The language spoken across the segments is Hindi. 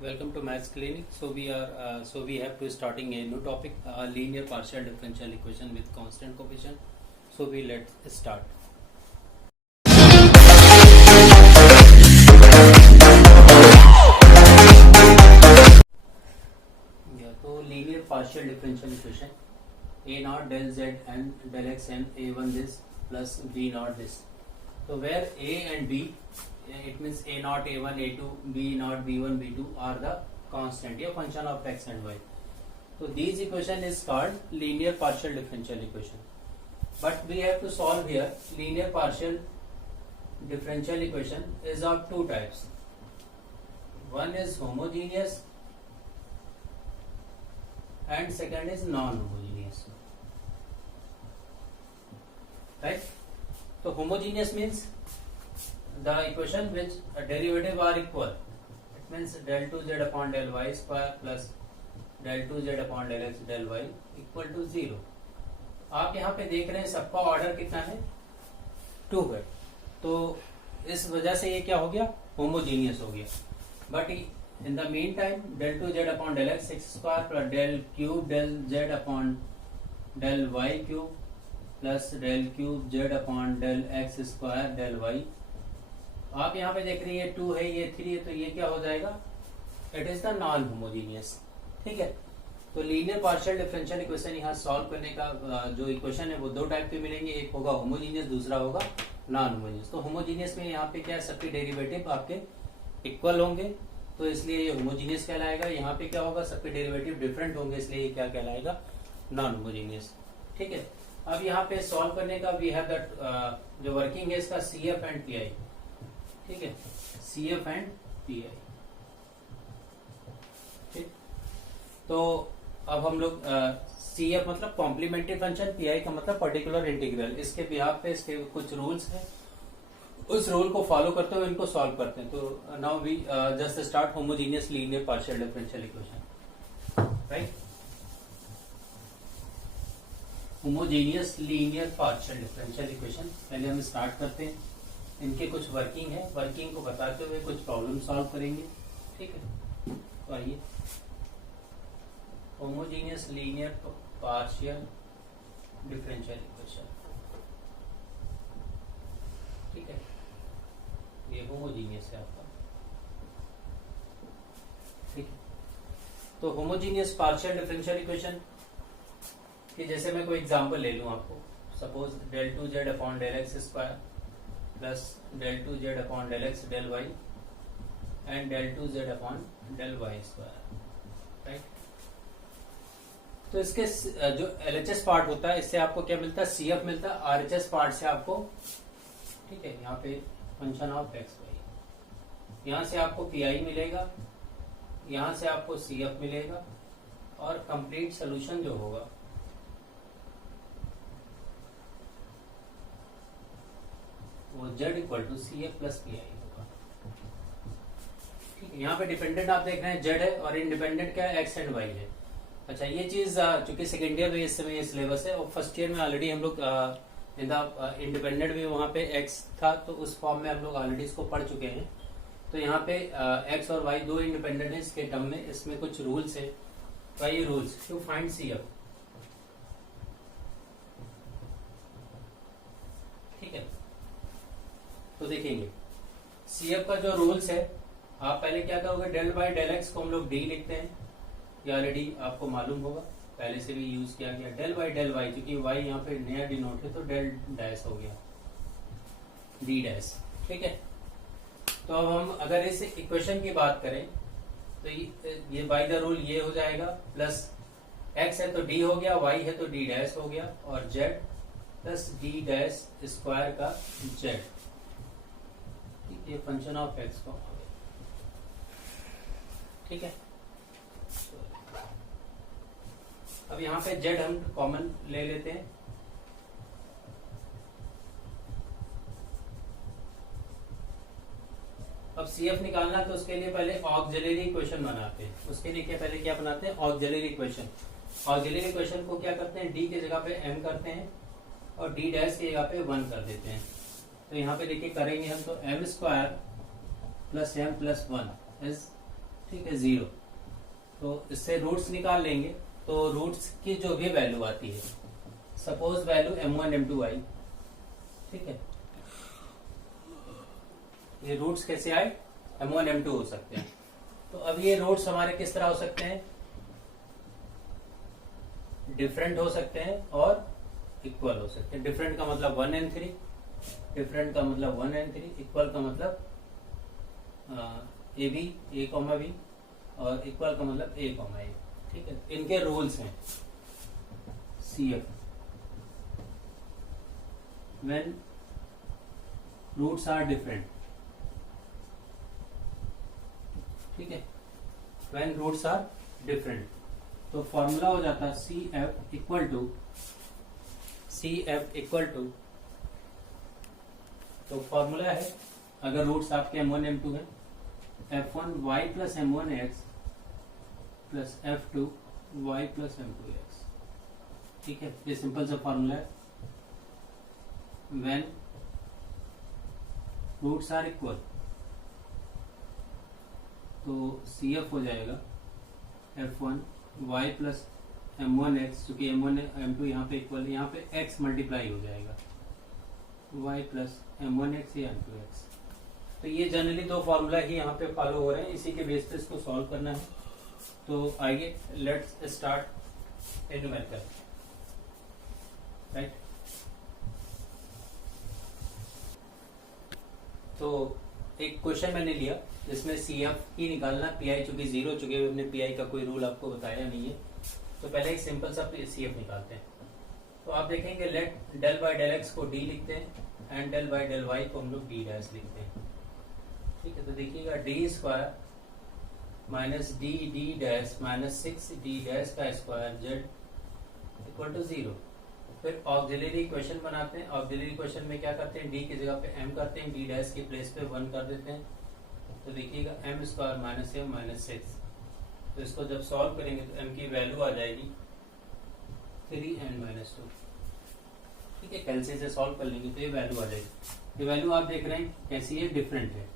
Welcome to Maths Clinic. So we have to starting a new topic, linear partial differential equation with constant coefficient. So we let's start. Yeah, so linear partial differential equation, a naught del z and del x and a1 this plus b naught this. So where a and b, it means a naught a1 a2 b naught b1 b2 are the constant, a function of x and y. So these equation is called linear partial differential equation. But we have to solve here. Linear partial differential equation is of two types. One is homogeneous and second is non-homogeneous. Right? So homogeneous means the equation which a derivative are equal. It means del 2z upon del y square plus del 2z upon del x del y equal to 0. आप यहाँ पे देख रहे हैं सबका ऑर्डर कितना है, 2 है, तो इस वजह से ये क्या हो गया, होमोजीनियस हो गया. But in the mean time del 2z upon del x square plus del cube del z upon del y cube plus del cube z upon del x square del y. आप यहाँ पे देख रही है 2 है, ये 3 है, तो ये क्या हो जाएगा, it is the non homogeneous. ठीक है, तो लीनियर पार्शियल डिफरेंशियल इक्वेशन यहाँ सॉल्व करने का जो इक्वेशन है वो दो टाइप के मिलेंगे, एक होगा होमोजीनियस, दूसरा होगा नॉन होमोजीनियस. तो होमोजीनियस में यहाँ पे क्या है, सबके डेरिवेटिव आपके इक्वल होंगे, तो इसलिए ये होमोजीनियस कहलाएगा. यहाँ पे क्या होगा, सबके डेरिवेटिव डिफरेंट होंगे, इसलिए ये क्या कहलाएगा, नॉन होमोजीनियस. ठीक है, अब यहाँ पे सॉल्व करने का वी हैव दैट जो वर्किंग है इसका C F and P I. ठीक है, C F and P I. ठीक, तो अब हम लोग सी एफ मतलब कॉम्प्लीमेंट्री फंक्शन, पी आई का मतलब पर्टिकुलर इंटीग्रल. इसके बिहाफ पे इसके कुछ रूल्स हैं, उस रूल को फॉलो करते हुए इनको सॉल्व करते हैं. तो now we just start homogeneous linear partial differential equation. Right, homogeneous linear partial differential equation पहले हम स्टार्ट करते हैं. इनके कुछ वर्किंग है, वर्किंग को बताते हुए कुछ प्रॉब्लम सॉल्व करेंगे. ठीक है, तो आइए, homogeneous linear partial differential equation. ठीक है, ये होमोजीनियस है आपका. ठीक है, तो होमोजीनियस पार्शियल डिफरेंशियल इक्वेशन कि जैसे मैं कोई एग्जांपल ले लूं आपको, suppose del 2z upon del x square plus del 2z upon del x del y and del 2z upon del y square. Right, तो इसके जो LHS पार्ट होता है इससे आपको क्या मिलता है, CF मिलता है. RHS पार्ट से आपको, ठीक है, यहाँ पे फंक्शन ऑफ एक्स वाई, यहाँ से आपको PI मिलेगा, यहाँ से आपको CF मिलेगा, और कंप्लीट सोल्यूशन जो होगा वो z equal to CF plus PI होगा. ठीक है, यहाँ पे डिपेंडेंट आप देख रहे हैं z है और इंडिपेंडेंट क्या है, x एंड y है. अच्छा, ये चीज चूंकि सेकेंड ईयर में इस समय सिलेबस है, और फर्स्ट ईयर में ऑलरेडी हम लोग इंडिपेंडेंट में वहां पे x था, तो उस फॉर्म में हम लोग ऑलरेडी इसको पढ़ चुके हैं. तो यहाँ पे x और y दो इंडिपेंडेंट है इसके टर्म में, इसमें कुछ रूल्स है. तो ये रूल्स टू फाइंड CF. ठीक है, तो देखेंगे CF का जो रूल्स है, आप पहले क्या करोगे, डेल बाई डेल एक्स को हम लोग डी लिखते हैं, ये ऑलरेडी आपको मालूम होगा, पहले से भी यूज किया गया. डेल बाई डेल वाई, क्योंकि वाई यहाँ पे नया डिनोट है तो डेल डैश हो गया, डी डैश. ठीक है, तो अब हम अगर इस इक्वेशन की बात करें तो ये बाई द रूल ये हो जाएगा, प्लस एक्स है तो डी हो गया, वाई है तो डी डैश हो गया, और Z plus D dash square का जेड. ये फंक्शन ऑफ एक्स को. ठीक है, अब यहाँ पे z हम कॉमन ले लेते हैं. अब CF निकालना तो उसके लिए पहले ऑक्सिलरी इक्वेशन बनाते हैं. उसके लिए क्या पहले क्या बनाते हैं, ऑक्सिलरी इक्वेशन. ऑक्सिलरी इक्वेशन को क्या करते हैं, d की जगह पे m करते हैं और d डैश की जगह पे 1 कर देते हैं. तो यहाँ पे देखिए करेंगे हम, तो m square plus m plus 1 is ठीक है 0। तो इससे रूट्स निकाल लेंगे, तो रूट्स की जो भी वैल्यू आती है, सपोज वैल्यू m1 m2 आई, ठीक है, ये रूट्स कैसे आए, m1 m2 हो सकते हैं। तो अब ये रूट्स हमारे किस तरह हो सकते हैं, डिफरेंट हो सकते हैं और इक्वल हो सकते हैं। डिफरेंट का मतलब 1 and 3, डिफरेंट का मतलब 1 and 3, इक्वल का मतलब ए बी और इक्वल का मतलब ए, ठीक है। इनके रूल्स हैं CF, when roots are different, ठीक है, व्हेन रूट्स आर डिफरेंट, तो फॉर्मूला हो जाता है CF इक्वल टू, तो फॉर्मूला है अगर रूट्स आपके m1 m2 है, f1y plus m1x plus f2 y plus m2x, ठीक है। ये सिंपल सा फॉर्मूला है। व्हेन रूट्स आर इक्वल, तो CF हो जाएगा f1 y प्लस m1x, क्योंकि m1 m2 यहाँ पे इक्वल, यहाँ पे x मल्टीप्लाई हो जाएगा, y प्लस m1x या m2x। तो ये जनरली दो फॉर्मूला ही यहाँ पे फॉलो हो रहे हैं, इसी के बेस पे इसको सॉल्व करना है। तो आइए let's start A numerical, right. तो एक क्वेश्चन मैंने लिया जिसमें CF की निकालना, PI चूंकि 0, चूंकि हमने PI का कोई रूल आपको बताया नहीं है, तो पहले एक सिंपल सा CF निकालते हैं। तो आप देखेंगे let del by del x को D लिखते हैं and del by del Y को हम लोग D डैश लिखते हैं, ठीक है। तो देखिएगा D square minus D dash minus 6D dash का स्क्वायर Z इक्वल टू 0। फिर ऑक्सिलरी इक्वेशन बनाते हैं। ऑक्सिलरी इक्वेशन में क्या करते हैं, D की जगह पे M करते हैं, D डैश की प्लेस पे 1 कर देते हैं। तो देखिएगा m square minus m minus 6, तो इसको जब सॉल्व करेंगे तो m की वैल्यू आ जाएगी 3n माइनस 2, ठीक है। कैलसी से सॉल्व कर लेंगे तो ये वैल्यू आ जाएगी। ये वैल्यू आप देख रहे हैं कैसी है, डिफरेंट है,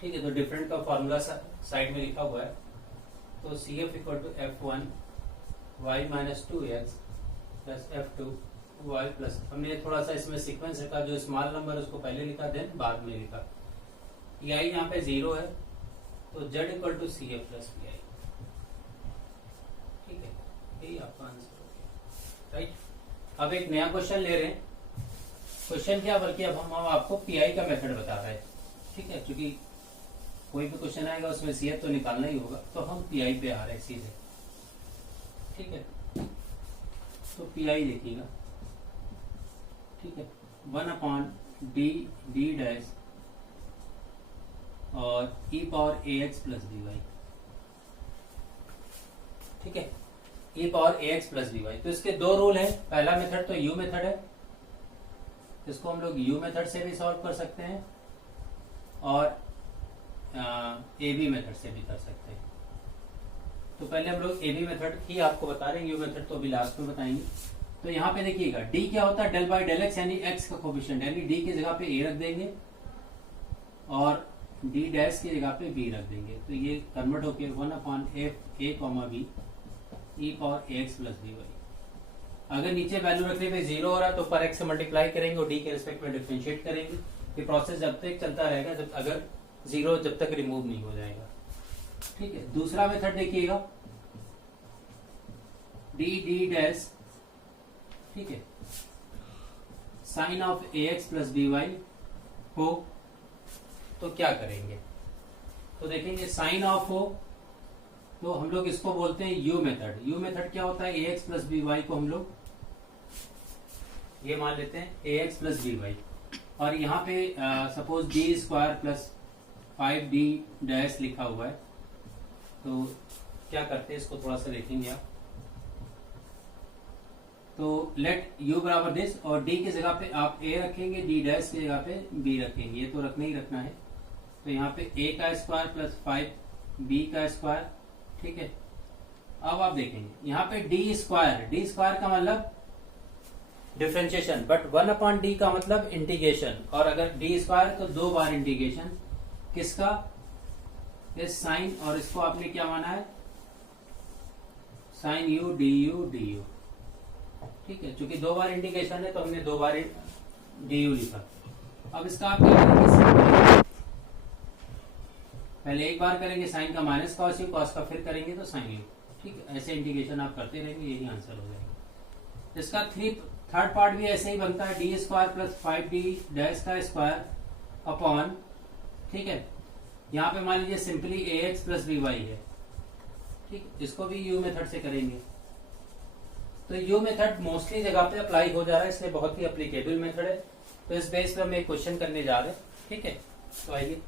ठीक है। तो डिफरेंट का फॉर्मूला साइड में लिखा हुआ है। तो CF equal to f1 y minus 2x plus f2 y plus, हमने थोड़ा सा इसमें सीक्वेंस रखा, जो स्मॉल नंबर उसको पहले लिखा देन बाद में लिखा। PI यहाँ पे 0 है, तो Z equal to CF plus PI, ठीक है। यही आपका आंसर हो गया, राइट। अब एक नया क्वेश्चन ले रहे हैं। क्वेश्चन क्या, बल्कि अब हम आपको PI का मेथड बता रहे हैं, ठीक है। क्योंकि कोई भी क्वेश्चन आएगा उसमें CF तो निकालना ही होगा, तो हम PI पे आ रहे हैं सीधे, ठीक है। तो PI देखिएगा, ठीक है, 1/d डैश और e power ax plus dy, ठीक है, e power ax plus dy। तो इसके दो रूल हैं। पहला मेथड तो u मेथड है, इसको हम लोग u मेथड से भी सॉल्व कर सकते हैं और ab मेथड से भी कर सकते हैं। तो पहले हम लोग ab मेथड ही आपको बता रहे हैं, u मेथड तो अभी लास्ट में बताएंगे। तो यहाँ पे देखिएगा d क्या होता है, डेल बाय डेल एक्स, यानी x का कोफिशिएंट, यानी d की जगह पे a रख देंगे और d डैश की जगह पे b रख देंगे। तो ये कन्वर्ट होके 1/f a, b e power ax plus dy। अगर नीचे वैल्यू रखने पे 0 हो रहा है तो पर x से मल्टीप्लाई करेंगे और d के रिस्पेक्ट में डिफरेंशिएट करेंगे। ये प्रोसेस जब तक चलता रहेगा जब अगर 0 जब तक रिमूव नहीं हो जाएगा, ठीक है। दूसरा मेथड देखिएगा, d डैश, ठीक है, sine of ax plus by हो तो क्या करेंगे, तो देखेंगे साइन ऑफ हो तो हम लोग इसको बोलते हैं u मेथड। u मेथड क्या होता है, ax प्लस by को हम लोग ये मान लेते हैं ax प्लस by, और यहाँ पे suppose d square plus 5d dash लिखा हुआ है। तो क्या करते हैं, इसको थोड़ा सा देखेंगे आप। तो लेट u बराबर दिस, और d की जगह पे आप a रखेंगे, d डैश की जगह पे b रखेंगे, ये तो रखना ही रखना है। तो यहाँ पे a का स्क्वायर प्लस 5b का स्क्वायर, ठीक है। अब आप देखेंगे यहाँ पे d स्क्वायर का मतलब डिफरेंशिएशन, बट 1/d का मतलब इंटीग्रेशन, और अगर d स्क्वायर तो 2 बार इंटीग्रेशन किसका, इस साइन और इसको आपने क्या माना है, sine u d u d u, ठीक है। चूंकि 2 बार इंटीग्रेशन है तो हमने 2 बार डी यू लिखा। अब इसका आप क्या करेंगे, पहले एक बार करेंगे साइन का माइनस कॉस यू, कॉस का फिर करेंगे तो साइन यू, ठीक है। ऐसे इंटीग्रेशन आप करते रहेंगे, यही आंसर हो जाएगा। इसका थर्ड पार्ट भी ऐसे ही बनता है, D square plus 5d dash का स्क्वायर अपॉन, ठीक है। यहाँ पे मान लीजिए सिंपली ax प्लस by है, ठीक। इसको भी यू मेथड से करेंगे तो यू मेथड मोस्टली जगह पे अप्लाई हो जा रहा है, इसलिए बहुत ही एप्लीकेबल मेथड है। तो इस बेस पे हम एक क्वेश्चन करने जा रहे हैं, ठीक है। तो आइए,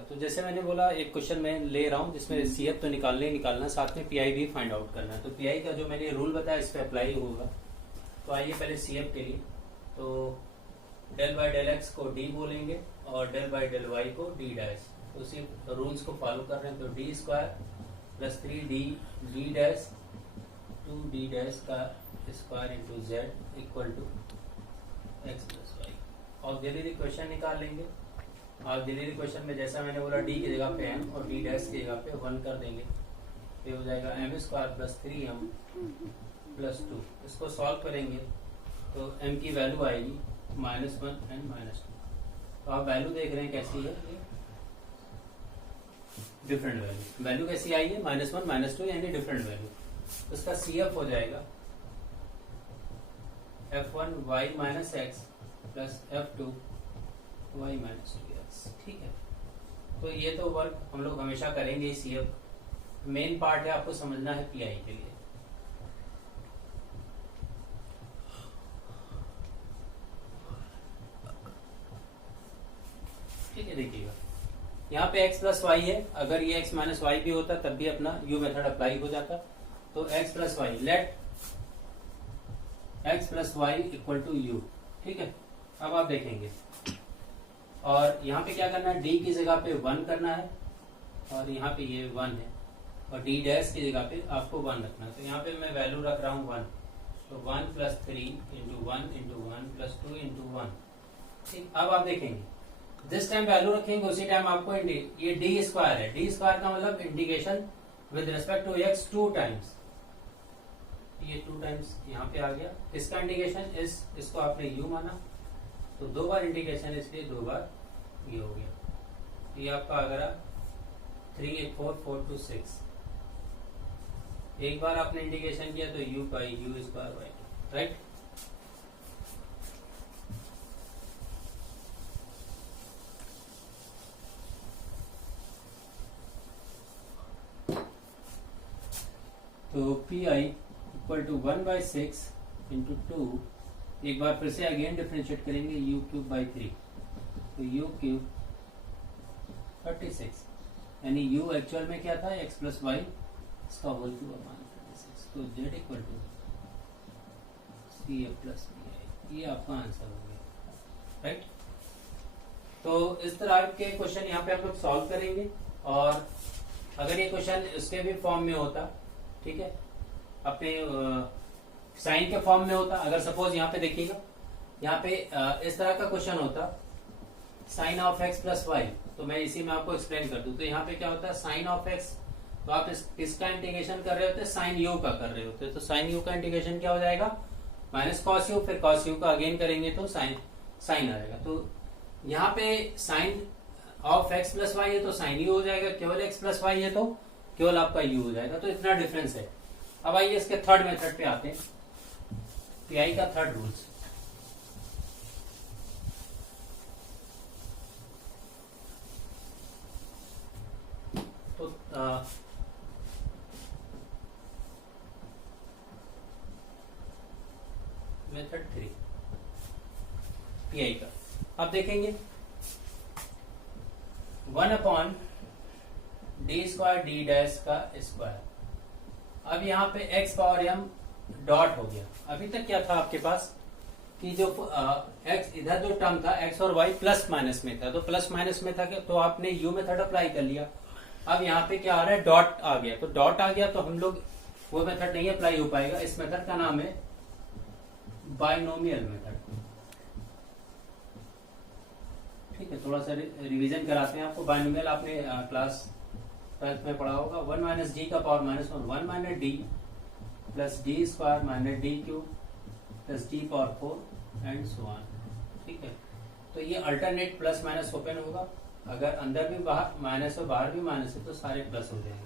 तो जैसे मैंने बोला एक क्वेश्चन मैं ले रहा हूं जिसमें सीएफ तो निकालना ही निकालना, साथ में पीआई भी फाइंड आउट करना है। तो पीआई का जो मैंने रूल बताया इस पे अप्लाई होगा। तो आइए पहले सीएफ के लिए, तो डेल बाई डेल एक्स को डी बोलेंगे और डेल बाई डेल वाई को डी डैश। तो उसी रूल्स को फॉलो कर रहे हैं। तो D square plus 3d D dash 2d dash का square into Z equal to X plus Y. Auxiliary question निकाल लेंगे। ऑक्सिलरी क्वेश्चन में जैसा मैंने बोला डी की जगह पे m और डी डैश की जगह पे 1 कर देंगे, ये हो जाएगा m square plus 3m plus 2। इसको सॉल्व करेंगे तो m की वैल्यू आएगी -1 एंड -2। तो आप वैल्यू देख रहे हैं कैसी है, ये डिफरेंट वैल्यू कैसी आई है, -1 -2 यानी डिफरेंट वैल्यू। तो इसका CF हो जाएगा f1 y minus x plus f2 y minus 2x, ठीक है। तो ये तो वर्क हम लोग हमेशा करेंगे। CF मेन पार्ट है, आपको समझना है PI के लिए। ठीक है, देखिएगा यहाँ पे x प्लस वाई है, अगर ये x माइनस वाई भी होता तब भी अपना u मेथड अप्लाई हो जाता। तो x plus y, let x plus y equal to u, ठीक है। अब आप देखेंगे और यहाँ पे क्या करना है, d की जगह पे 1 करना है और यहाँ पे ये 1 है और d डैश की जगह पे आपको 1 रखना है। तो यहाँ पे मैं वैल्यू रख रहा हूँ 1, तो 1 plus 3 into 1 into 1 plus 2 into 1, ठीक। अब आप देखेंगे जिस टाइम वैल्यू रखेंगे उसी टाइम आपको ये डी स्क्वायर है, डी स्क्वायर का मतलब integration with respect to x 2 times, ये 2 टाइम्स यहाँ पे आ गया। इसका इंटीग्रेशन इसको आपने u माना तो 2 बार इंटीग्रेशन, इसलिए 2 बार ये हो गया। ये आपका अगर 3 8 4 4 2 6, एक बार आपने इंटीग्रेशन किया तो u by u square by, right. तो P I equal to 1/6 into 2, एक बार फिर से अगेन डिफ्रेंशिएट करेंगे, u क्यूब बाई 3, तो u क्यूब 36, यानी u एक्चुअल में क्या था, x प्लस वाई, इसका होल क्यूब अपॉन 36। तो z equal to C F plus P I, ये आपका आंसर हो गया, राइट। तो इस तरह के क्वेश्चन यहाँ पे आप लोग सॉल्व करेंगे। और अगर ये क्वेश्चन उसके भी फॉर्म में होता, ठीक है, अपने साइन के फॉर्म में होता, अगर सपोज यहाँ पे देखिएगा, यहाँ पे इस तरह का क्वेश्चन होता sine of x plus y, तो मैं इसी में आपको एक्सप्लेन कर दूं। तो यहाँ पे क्या होता है, साइन ऑफ एक्स, तो आप इसका इंटीग्रेशन कर रहे होते, साइन यू का कर रहे होते, तो साइन यू का इंटीग्रेशन क्या हो जाएगा, माइनस कॉस यू, फिर कॉस यू का अगेन करेंगे तो साइन आ जाएगा। तो यहाँ पे sine of x plus y है तो साइन यू हो जाएगा, केवल एक्स प्लस वाई है तो केवल आपका u हो जाएगा। तो इतना डिफरेंस है। अब आइए इसके थर्ड मेथड पे आते हैं, पीआई का थर्ड रूल्स। तो मेथड 3 पीआई का आप देखेंगे 1 डी स्क्वायर डी डैश का स्क्वायर। अब यहाँ पे x पावर m डॉट हो गया। अभी तक क्या था आपके पास कि जो x इधर जो टर्म था x और y प्लस माइनस में था, तो प्लस माइनस में था तो आपने u मेथड अप्लाई कर लिया। अब यहाँ पे क्या आ रहा है, डॉट आ गया, तो डॉट आ गया तो हम लोग वो मेथड नहीं अप्लाई हो पाएगा। इस मेथड का नाम है बाइनोमियल मेथड, ठीक है, थोड़ा सा रिवीजन कराते हैं आपको। बाइनोमियल आपने क्लास 12th में पढ़ा होगा। 1 माइनस डी का power -1, 1 minus D plus D square minus D cube plus D power 4 and so on. ठीक है, तो ये अल्टरनेट प्लस माइनस ओपन होगा। अगर अंदर भी बाहर माइनस है, बाहर भी माइनस है, तो सारे प्लस हो जाएंगे।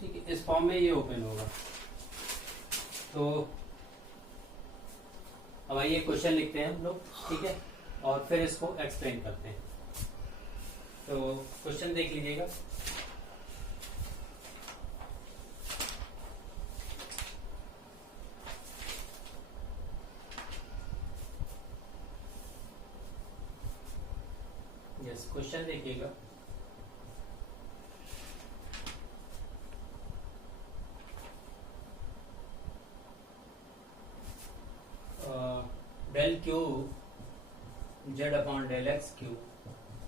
ठीक है, इस फॉर्म में ये ओपन होगा। तो अब आइए क्वेश्चन लिखते हैं हम लोग। ठीक है, और फिर इसको एक्सप्लेन करते हैं। तो क्वेश्चन देख लीजिएगा। यस, क्वेश्चन देखिएगा। Del cube z upon del x cube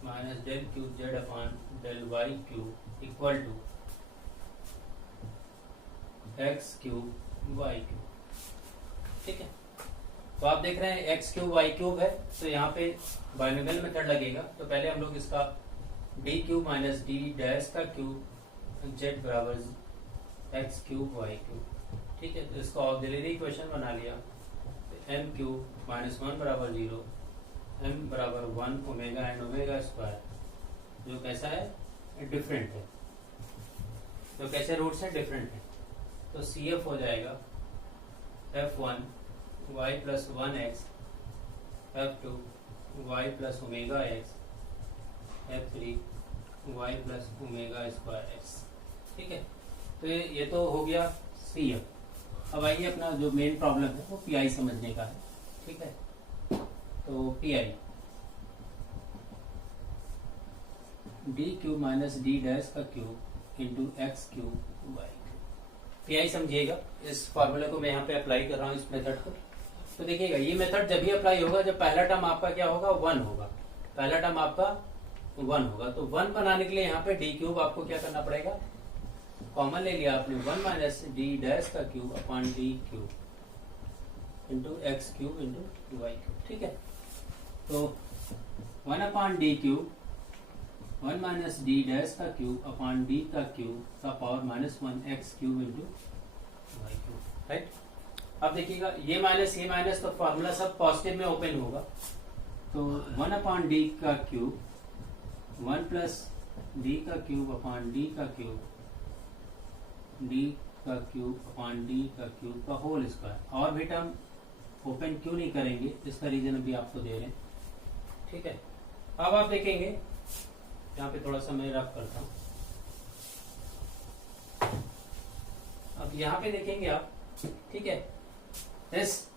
minus del cube z upon del y cube equal to x cube Y cube. ठीक है, तो आप देख रहे हैं एक्स क्यूब वाई क्यूब है, तो यहाँ पे बाइनोमियल मेथड लगेगा। तो पहले हम लोग इसका D cube minus D dash का क्यूब जेड बराबर एक्स क्यूब वाई क्यूब। ठीक है, तो इसको ऑक्सिलरी इक्वेशन बना लिया। एम क्यूब -1 बराबर 0, एम बराबर 1 ओमेगा एंड ओमेगा स्क्वायर, जो कैसा है, डिफरेंट है। तो कैसे रूट्स है, डिफरेंट है। तो सी एफ हो जाएगा F1 y plus 1x, F2 y plus omega x, F3 y plus omega square x। ठीक है, तो ये तो हो गया सी एफ। अब आइए अपना जो मेन प्रॉब्लम है वो पीआई समझने का है। ठीक है, तो PI D cube minus D dash का cube into x cube Y cube. PI समझिएगा। इस फॉर्मूले को मैं यहाँ पे अप्लाई कर रहा हूँ, इस मेथड को। तो देखिएगा, ये मेथड जब भी अप्लाई होगा जब पहला टर्म आपका क्या होगा, 1 होगा। पहला टर्म आपका 1 होगा। तो 1 बनाने के लिए यहाँ पे डी क्यूब आपको क्या करना पड़ेगा, कॉमन ले लिया आपने, 1 माइनस डी डैश का cube upon D cube into x cube into y cube. ठीक है, तो 1 upon D cube 1 minus D dash का क्यूब अपॉन डी का क्यूब का power -1 x cube into y cube. Right, अब देखिएगा ये माइनस तो फॉर्मूला सब पॉजिटिव में ओपन होगा। तो 1 अपॉन डी का क्यूब 1 प्लस डी का क्यूब अपॉन डी का क्यूब डी का क्यूब अपॉन डी का क्यूब का होल स्क्वायर। और भी टर्म ओपन क्यों नहीं करेंगे, इसका रीजन अभी आपको दे रहे हैं। ठीक है, अब आप देखेंगे, यहाँ पे थोड़ा सा मैं रफ करता हूं। अब यहाँ पे देखेंगे आप, ठीक है, इस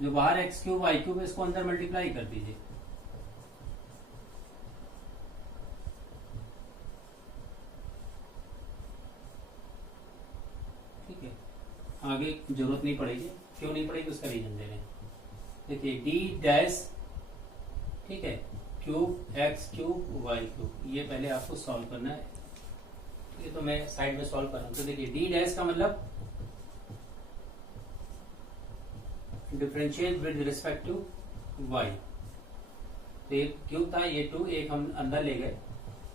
जो बाहर एक्स क्यूब वाई क्यूब इसको अंदर मल्टीप्लाई कर दीजिए। ठीक है, आगे जरूरत नहीं पड़ेगी, क्यों नहीं पड़ेगी उसका रीजन दे रहे हैं। देखिए डी डैश, ठीक है, cube x cube Y cube, ये पहले आपको सॉल्व करना है। ये तो मैं साइड में सॉल्व कर रहा हूं। तो देखिए डी डैश का मतलब differentiate with respect to y. तो एक क्यूब था, ये 2, एक हम अंदर ले गए,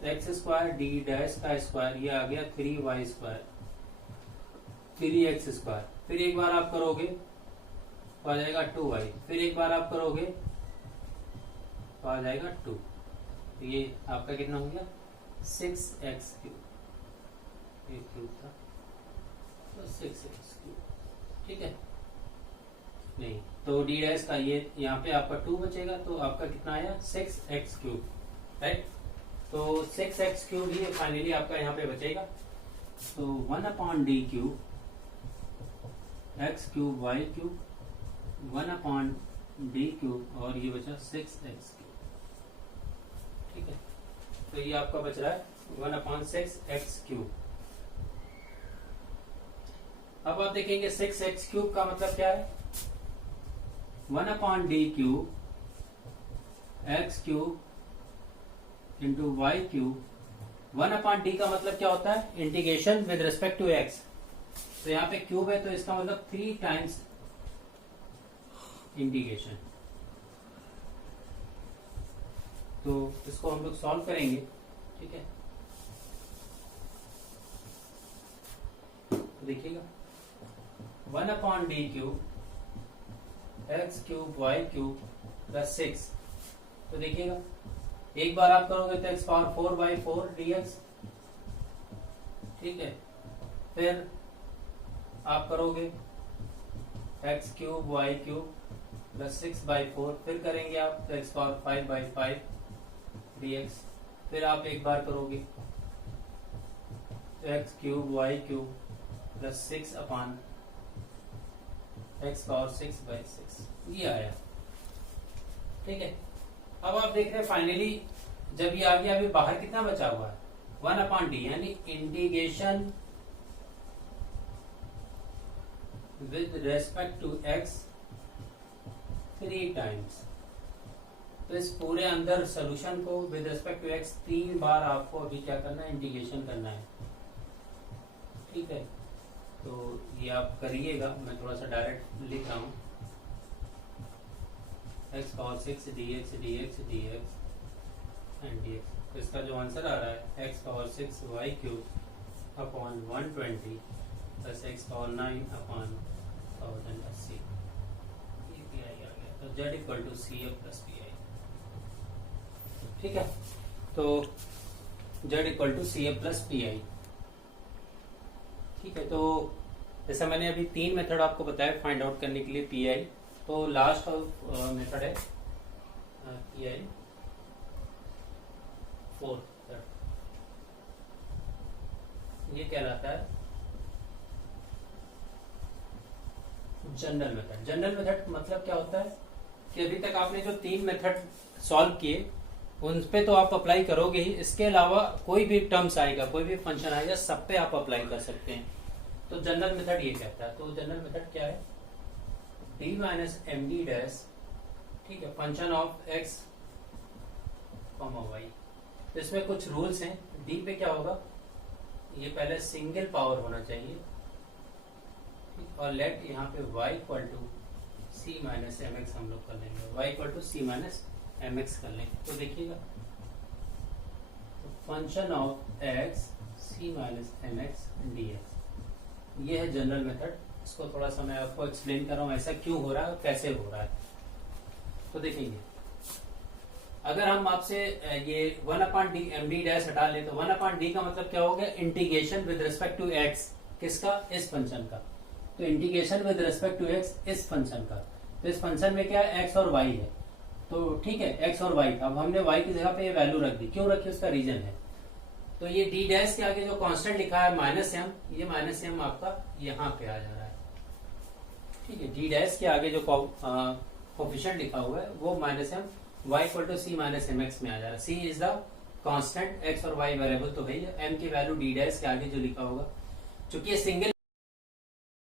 तो एक्स स्क्वायर डी डैश का स्क्वायर, ये आ गया 3y स्क्वायर 3x स्क्वायर। फिर एक बार आप करोगे तो आ जाएगा 2y, फिर एक बार आप करोगे तो आ जाएगा 2। तो ये आपका कितना हो गया 6x क्यूब, एक क्यूब था तो 6x क्यूब। ठीक है, नहीं तो डी डैश का ये यहाँ पे आपका 2 बचेगा, तो आपका कितना आया 6x क्यूब। राइट, तो 6x क्यूब ही फाइनली आपका यहाँ पे बचेगा। तो 1 upon D cube x cube Y cube 1 upon D cube, और ये बचा 6x क्यूब। ठीक है, तो ये आपका बच रहा है 1 अपॉन 6x क्यूब। अब आप देखेंगे 6x क्यूब का मतलब क्या है, 1 upon D cube x cube into y cube. 1 upon D का मतलब क्या होता है, integration with respect to x. तो यहाँ पे क्यूब है तो इसका मतलब 3 टाइम्स इंटीग्रेशन। तो इसको हम लोग सॉल्व करेंगे, ठीक है। तो देखिएगा 1/d³ x³ y³ प्लस 6। तो देखिएगा एक बार आप करोगे तो x⁴/4 dx, ठीक है। फिर आप करोगे x³ y³ प्लस 6/4, फिर करेंगे आप तो x⁵/5 dx। फिर आप एक बार करोगे तो x³ y³ प्लस 6/x⁴6/6, ये आया, ठीक है। अब आप देख रहे हैं फाइनली जब ये आ गया, अभी बाहर कितना बचा हुआ है 1/d, यानी integration with respect to x 3 times. तो इस पूरे अंदर सोल्यूशन को विद रेस्पेक्ट टू x 3 बार आपको अभी क्या करना है, इंटीग्रेशन करना है, ठीक है। तो ये आप करिएगा, मैं थोड़ा सा डायरेक्ट लिख रहा हूं x⁴6 dx dx dx and dx। तो इसका जो आंसर आ रहा है x⁴6 y³ upon 120 plus x⁴9/1080, ये pi आ गया। तो z = CF प्लस PI, ठीक है। तो z = CF प्लस PI, ठीक है। तो जैसा मैंने अभी 3 मेथड आपको बताया फाइंड आउट करने के लिए PI। तो लास्ट मेथड है PI 4, ये कहलाता है जनरल मेथड। जनरल मेथड मतलब क्या होता है कि अभी तक आपने जो 3 मेथड सॉल्व किए उन पे तो आप अप्लाई करोगे ही, इसके अलावा कोई भी टर्म्स आएगा, कोई भी फंक्शन आएगा, सब पे आप अप्लाई कर सकते हैं। तो जनरल मेथड ये कहता है। तो जनरल मेथड क्या है, d - md', ठीक है, फंक्शन ऑफ x, y। तो इसमें कुछ रूल्स हैं। d पे क्या होगा, ये पहले सिंगल पावर होना चाहिए, और लेट यहाँ पे y = c - mx हम लोग कर लेंगे, y = c - mx कर लेंगे। तो देखिएगा function of x c - mx dx, ये है जनरल मेथड। इसको थोड़ा सा मैं आपको एक्सप्लेन कर रहा हूँ ऐसा क्यों हो रहा है, कैसे हो रहा है। तो देखेंगे अगर हम आपसे ये 1/d md' हटा ले तो 1/d का मतलब क्या हो गया, integration with respect to x, किसका, इस फंक्शन का। तो integration with respect to x इस फंक्शन का। तो इस फंक्शन में क्या है, x और y है। तो ठीक है, x और y, अब हमने y की जगह पे ये वैल्यू रख दी, क्यों रखी उसका रीजन है। तो ये d' के आगे जो कांस्टेंट लिखा है -m, ये -m आपका यहाँ पे आ जा रहा है, ठीक है। d' के आगे जो कोफिशिएंट लिखा हुआ है वो -m, y = c - mx में आ जा रहा है। c is the constant, x और y वेरिएबल तो है, m की वैल्यू d' के आगे जो लिखा होगा, चूंकि ये सिंगल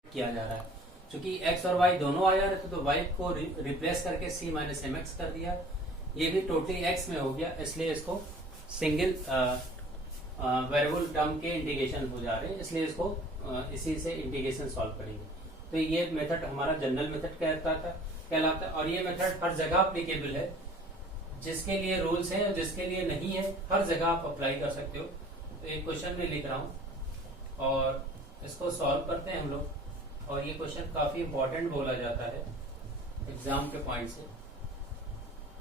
किया जा रहा है, चूंकि x और y दोनों आ जा रहे थे तो y को रिप्लेस करके c - mx कर दिया, ये भी टोटली x में हो गया, इसलिए इसको सिंगल वेरिएबल टर्म के इंटीग्रेशन हो जा रहे हैं, इसलिए इसको इसी से इंटीग्रेशन सॉल्व करेंगे। तो ये मेथड हमारा जनरल मेथड कहलाता है, और ये मेथड हर जगह अप्लीकेबल है, जिसके लिए रूल्स हैं और जिसके लिए नहीं है, हर जगह आप अप्लाई कर सकते हो। तो एक क्वेश्चन में लिख रहा हूं और इसको सॉल्व करते हैं हम लोग, और ये क्वेश्चन काफी इंपॉर्टेंट बोला जाता है एग्जाम के पॉइंट से,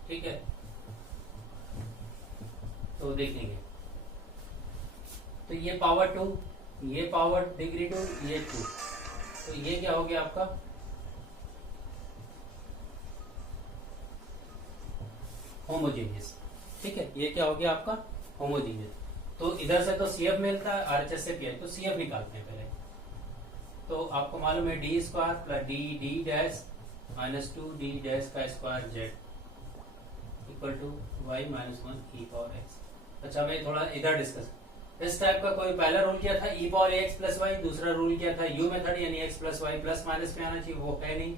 ठीक है। तो देखेंगे, तो ये पावर 2, ये पावर डिग्री 2, ये 2, तो ये क्या हो गया आपका होमोजेनियस, ठीक है। ये क्या हो गया आपका होमोजेनियस। तो इधर से तो CF मिलता है, RHS से PI, तो CF निकालते हैं पहले। तो आपको मालूम है d² + d' - 2d'² z = y - 1 e⁴x। अच्छा, मैं थोड़ा इधर डिस्कस, इस टाइप का कोई पहला रूल किया था e⁴x + y, दूसरा रूल किया था u मेथड, यानी x + y प्लस माइनस में आना चाहिए, वो है नहीं,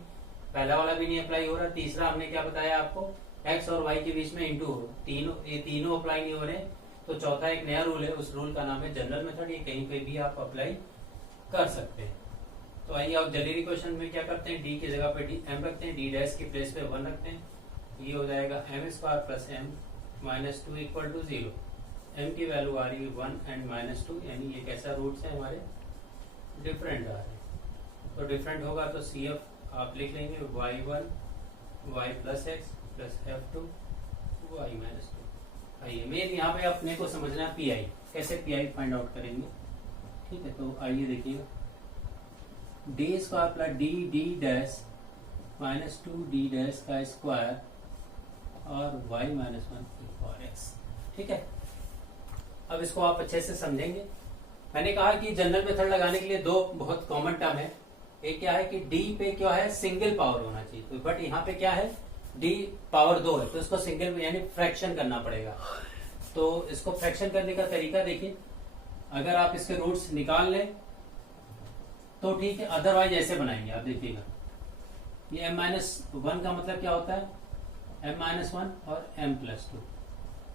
पहला वाला भी नहीं अप्लाई हो रहा। तीसरा हमने क्या बताया आपको, x और y के बीच में इंटू हो, ये तीनों अप्लाई नहीं हो रहे। तो चौथा एक नया रूल है, उस रूल का नाम है जनरल मेथड, ये कहीं पे भी आप अप्लाई कर सकते हैं, तो आइए अब ऑक्सिलरी क्वेश्चन में क्या करते हैं, डी की जगह पे डी एम रखते हैं, डी डैश की प्लेस पे 1 रखते हैं, ये हो जाएगा M square plus M minus 2 equal to 0। M की वैल्यू आ रही है 1 एंड माइनस 2, यानी ये कैसा रूट्स है हमारे, डिफरेंट आ रहे हैं। तो डिफरेंट होगा तो सी एफ आप लिख लेंगे y1 y plus x plus f2 y minus 2। आइए मेन यहाँ पे अपने को समझना है पी आई, कैसे पी आई फाइंड आउट करेंगे। ठीक है, तो आइए देखिएगा, D square plus D D dash minus 2 D dash का स्क्वायर और y माइनस 1 और x। ठीक है, अब इसको आप अच्छे से समझेंगे। मैंने कहा कि जनरल मेथड लगाने के लिए दो बहुत कॉमन टर्म है, एक क्या है कि d पे क्या है सिंगल पावर होना चाहिए, तो बट यहाँ पे क्या है d पावर 2 है, तो इसको सिंगल यानी फ्रैक्शन करना पड़ेगा। तो इसको फ्रैक्शन करने का तरीका देखिए, अगर आप इसके रूट्स निकाल लें तो ठीक है, अदरवाइज ऐसे बनाएंगे आप देखिएगा। ये m माइनस 1 का मतलब क्या होता है, m माइनस 1 और m प्लस 2।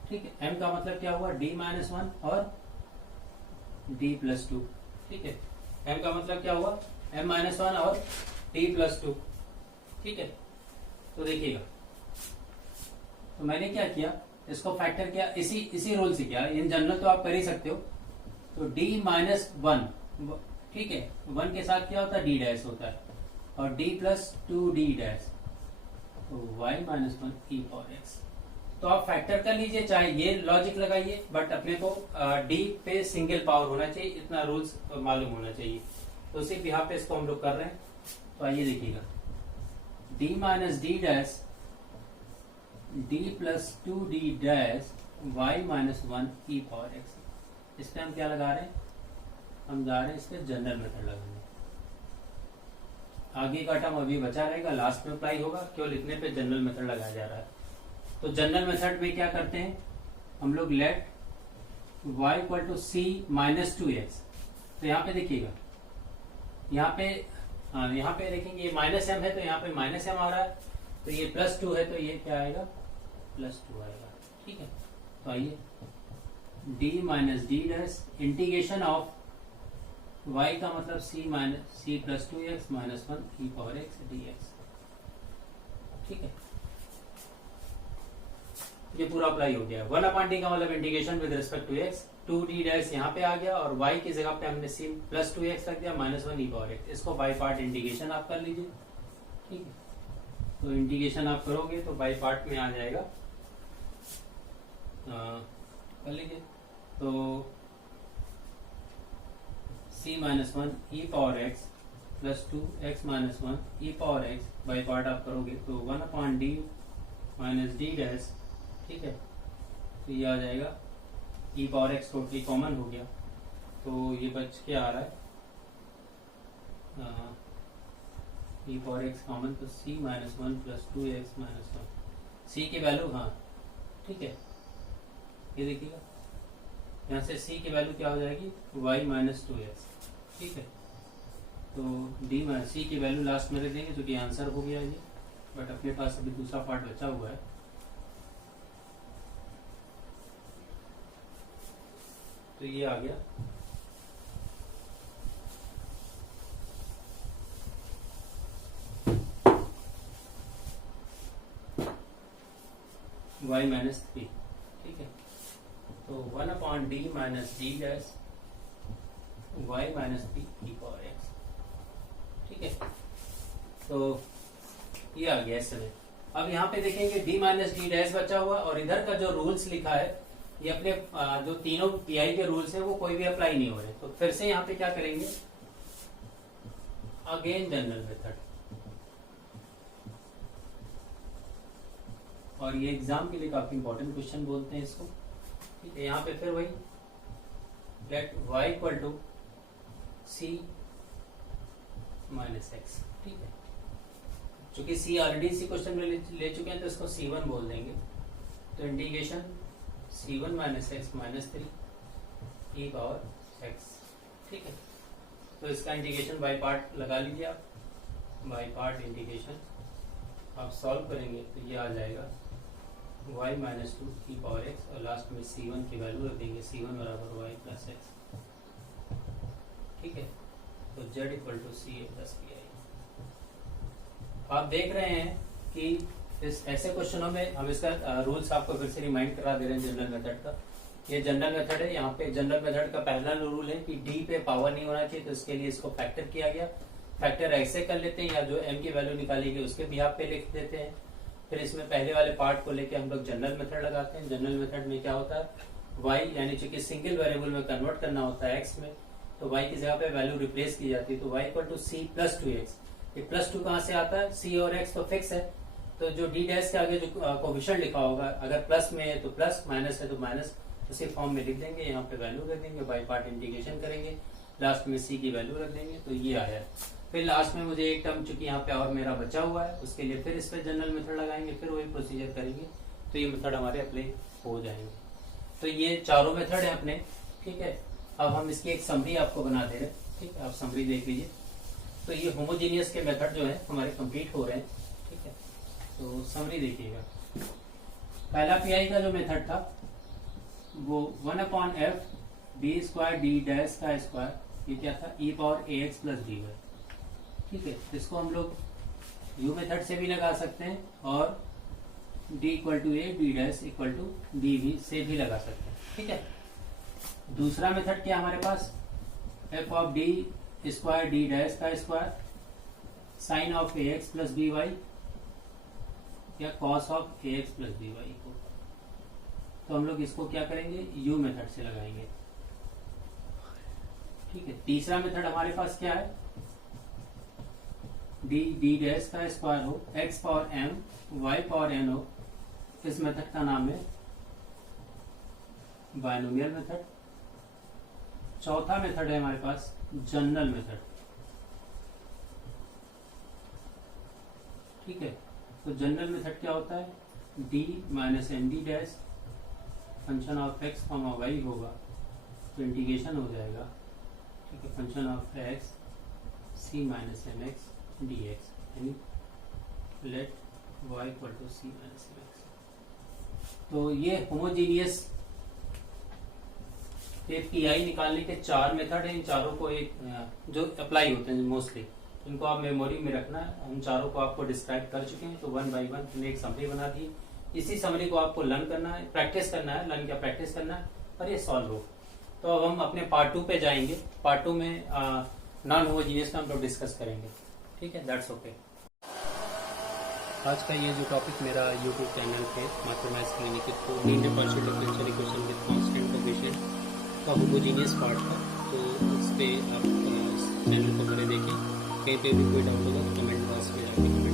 ठीक है, m का मतलब क्या हुआ d माइनस 1 और d प्लस 2। ठीक है, m का मतलब क्या हुआ m माइनस 1 और d प्लस 2। ठीक है, तो देखिएगा, तो मैंने क्या किया, इसको फैक्टर किया इसी रूल से किया, इन जनरल तो आप कर ही सकते हो। तो d माइनस 1, ठीक है, 1 के साथ क्या होता है d डैश होता है, और d प्लस 2d डैश, तो y minus 1 e power x। तो आप फैक्टर कर लीजिए, चाहे ये लॉजिक लगाइए, बट अपने को d पे सिंगल पावर होना चाहिए, इतना रूल्स मालूम होना चाहिए। तो सिर्फ यहाँ पे इसको हम लोग कर रहे हैं। तो आइए देखिएगा, d minus D dash d plus 2d dash y minus 1 e power x। इस पे हम क्या लगा रहे हैं, हम जा रहे हैं इस पे जनरल मेथड लगाने। आगे का टर्म अभी बचा रहेगा, लास्ट में अप्लाई होगा, केवल इतने पे जनरल मेथड लगाया जा रहा है। तो जनरल मेथड में क्या करते हैं हम लोग, let y equal to C minus 2x। तो यहाँ पे देखिएगा, यहाँ पे देखेंगे ये माइनस एम है, तो यहाँ पे माइनस एम आ रहा है, तो ये प्लस 2 है, तो ये क्या आएगा प्लस 2 आएगा। ठीक है, तो आइए d minus D dash integration of y का मतलब c plus 2x minus 1 e power x dx। ठीक है, ये पूरा अप्लाई हो गया। 1/d का मतलब integration with respect to x, 2d dash यहाँ पे आ गया, और y की जगह पे हमने c प्लस 2x रख दिया माइनस 1 e पावर x। इसको बाई पार्ट इंटीग्रेशन आप कर लीजिए। ठीक है, तो इंटीग्रेशन आप करोगे तो बाई पार्ट में आ जाएगा, कर लीजिए। तो c minus 1 e power x plus 2x minus 1 e power x by part आप करोगे तो 1/d माइनस डी डैश। ठीक है, तो ये आ जाएगा e power x totally common हो गया, तो ये बच के आ रहा है e पावर x कॉमन, तो c minus 1 plus 2x minus 1, c की वैल्यू, हाँ ठीक है, ये देखिएगा यहाँ से c की वैल्यू क्या हो जाएगी y माइनस 2x। ठीक है, तो d माइनस c की वैल्यू लास्ट में रख देंगे, जो कि आंसर हो गया ये, बट अपने पास अभी दूसरा पार्ट बचा हुआ है। तो ये आ गया y माइनस 3। ठीक है, तो 1/d minus D dash y minus 3 e power x। ठीक है, तो ये आ गया इस समय। अब यहाँ पे देखेंगे d माइनस डी डैश बचा हुआ, और इधर का जो रूल्स लिखा है ये अपने जो तीनों पीआई के रूल्स हैं वो कोई भी अप्लाई नहीं हो रहे। तो फिर से यहाँ पे क्या करेंगे, अगेन जनरल मेथड, और ये एग्जाम के लिए काफी इंपॉर्टेंट क्वेश्चन बोलते हैं इसको। ठीक है, यहाँ पे फिर वही let y equal to c minus x. ठीक है, चूंकि c ऑलरेडी इसी क्वेश्चन में ले चुके हैं तो इसको c1 बोल देंगे। तो integration c1 minus x minus 3 e power x। ठीक है, तो इसका इंटीग्रेशन बाय पार्ट लगा लीजिए आप, बाय पार्ट इंटीग्रेशन आप सॉल्व करेंगे तो ये आ जाएगा y minus 2 e power x, और लास्ट में c1 की वैल्यू रख देंगे, c1 बराबर y प्लस एक्स। ठीक है, तो z equal to C A plus P I. आप देख रहे हैं कि इस ऐसे क्वेश्चनों में हम इसका रूल्स आपको फिर से रिमाइंड करा दे रहे हैं जनरल मेथड का। ये जनरल मेथड है। यहाँ पे जनरल मेथड का पहला रूल है कि डी पे पावर नहीं होना चाहिए, तो इसके लिए इसको फैक्टर किया गया। फैक्टर ऐसे कर लेते हैं या जो m की वैल्यू निकाली गई उसके बिहाफ पे लिख देते हैं। फिर इसमें पहले वाले पार्ट को लेके हम लोग जनरल मेथड लगाते हैं। जनरल मेथड में क्या होता है, y यानी चूंकि सिंगल वेरिएबल में कन्वर्ट करना होता है x में, तो y की जगह पे वैल्यू रिप्लेस की जाती है। तो y equal to C plus 2x। ये प्लस 2 कहाँ से आता है, c और x तो फिक्स है, तो जो d डैश के आगे जो कोफिशिएंट लिखा होगा, अगर प्लस में है तो प्लस, माइनस है तो माइनस, उसी फॉर्म में लिख देंगे। यहाँ पे वैल्यू रख देंगे, बाई पार्ट इंटीग्रेशन करेंगे, लास्ट में c की वैल्यू रख देंगे, तो ये आया। फिर लास्ट में मुझे एक टर्म चूंकि यहाँ पे और मेरा बचा हुआ है, उसके लिए फिर इस पे जनरल मेथड लगाएंगे, फिर वही प्रोसीजर करेंगे, तो ये मेथड हमारे अप्लाई हो जाएंगे। तो ये चारों मेथड है अपने, ठीक है। अब हम इसकी एक समरी आपको बना दे रहे हैं, ठीक है, आप समरी देख लीजिए। तो ये होमोजीनियस के मेथड जो है हमारे कंप्लीट हो रहे हैं, ठीक है। तो समरी देखिएगा। पहला पीआई का जो मेथड था वो 1/f D square D dash का स्क्वायर, ये क्या था, e power ax plus dy, ठीक है। इसको हम लोग u मेथड से भी लगा सकते हैं और d equal to A D dash equal to D भी से भी लगा सकते हैं, ठीक है। दूसरा मेथड क्या हमारे पास, f of D square D dash का square sine of ax plus by या cos of ax plus by को, तो हम लोग इसको क्या करेंगे, u मेथड से लगाएंगे, ठीक है। तीसरा मेथड हमारे पास क्या है, डी डैश का स्क्वायर हो, x power m y power n हो, इस मेथड का नाम है बायनोमियल मेथड। चौथा मेथड है हमारे पास जनरल मेथड, ठीक है। तो जनरल मेथड क्या होता है, d minus N D dash function of x comma y होगा, तो इंटीग्रेशन हो जाएगा, ठीक है, function of x c minus M X D X, यानी let y equal to c minus M X. तो ये होमोजीनियस पीआई निकालने के चार मेथड हैं। इन चारों को एक जो अप्लाई होते हैं मोस्टली, इनको आप मेमोरी में रखना है। हम चारों को आपको डिस्क्राइब कर चुके हैं, तो वन बाय वन हमने एक समरी बना दी। इसी समरी को आपको लर्न करना है, प्रैक्टिस करना है, लर्न क्या प्रैक्टिस करना है, और ये सॉल्व हो। तो अब हम अपने पार्ट 2 पे जाएंगे। पार्ट 2 में नॉन होमोजीनियस का हम लोग डिस्कस करेंगे, ठीक है, दैट्स ओके। आज का ये जो टॉपिक मेरा यूट्यूब चैनल पे मैथमेटिक्स क्लिनिक को linear partial differential equation with constant coefficient का होमोजीनियस पार्ट था, तो उस पे आप इस चैनल को पहले देखें। कहीं पे भी कोई डाउट होगा तो कमेंट बॉक्स में जाके